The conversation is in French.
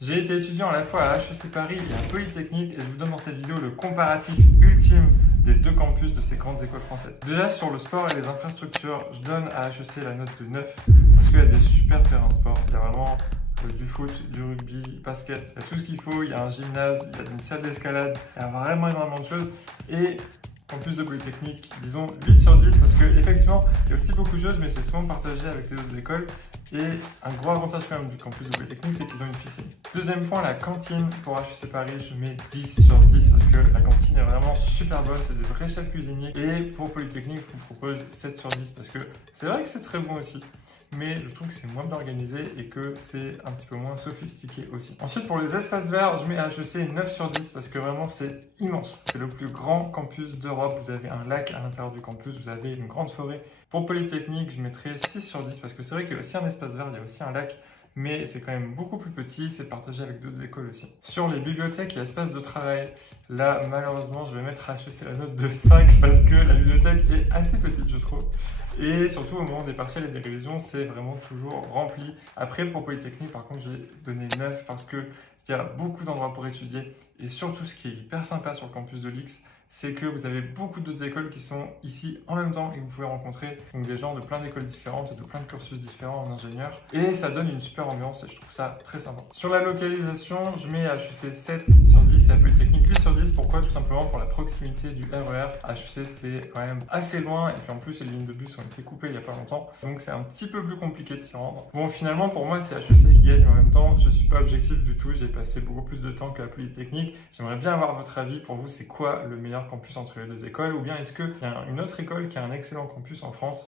J'ai été étudiant à la fois à HEC Paris et à Polytechnique et je vous donne dans cette vidéo le comparatif ultime des deux campus de ces grandes écoles françaises. Déjà sur le sport et les infrastructures, je donne à HEC la note de 9 parce qu'il y a des super terrains de sport. Il y a vraiment du foot, du rugby, basket, il y a tout ce qu'il faut, il y a un gymnase, il y a une salle d'escalade, il y a vraiment énormément de choses. Et campus de Polytechnique, disons 8 sur 10 parce qu'effectivement, il y a aussi beaucoup de choses, mais c'est souvent partagé avec les autres écoles. Et un gros avantage quand même du campus de Polytechnique, c'est qu'ils ont une piscine. Deuxième point, la cantine pour HEC Paris, je mets 10 sur 10 parce que la cantine est vraiment super bonne, c'est de vrais chefs cuisiniers. Et pour Polytechnique, je vous propose 7 sur 10 parce que c'est vrai que c'est très bon aussi, mais je trouve que c'est moins bien organisé et que c'est un petit peu moins sophistiqué aussi. Ensuite, pour les espaces verts, je mets à HEC 9 sur 10 parce que vraiment c'est immense. C'est le plus grand campus d'Europe. Vous avez un lac à l'intérieur du campus, vous avez une grande forêt. Pour Polytechnique, je mettrais 6 sur 10 parce que c'est vrai qu'il y a aussi un espace vert, il y a aussi un lac, mais c'est quand même beaucoup plus petit, c'est partagé avec d'autres écoles aussi. Sur les bibliothèques et espaces de travail, là malheureusement je vais mettre à HEC la note de 5 parce que la bibliothèque est assez petite je trouve. Et surtout au moment des partiels et des révisions, c'est vraiment toujours rempli. Après pour Polytechnique par contre j'ai donné 9 parce que il y a beaucoup d'endroits pour étudier et surtout ce qui est hyper sympa sur le campus de l'X, c'est que vous avez beaucoup d'autres écoles qui sont ici en même temps et que vous pouvez rencontrer donc des gens de plein d'écoles différentes et de plein de cursus différents en ingénieur. Et ça donne une super ambiance et je trouve ça très sympa. Sur la localisation, je mets HEC 7 sur 10 et à Polytechnique 8 sur 10. Pourquoi? Tout simplement pour la proximité du RER. HEC c'est quand même assez loin et puis en plus les lignes de bus ont été coupées il n'y a pas longtemps. Donc c'est un petit peu plus compliqué de s'y rendre. Bon finalement pour moi c'est HEC qui gagne mais en même temps je suis pas objectif du tout. J'ai passé beaucoup plus de temps que la Polytechnique. J'aimerais bien avoir votre avis. Pour vous c'est quoi le meilleur campus entre les deux écoles, ou bien est-ce qu'il y a une autre école qui a un excellent campus en France?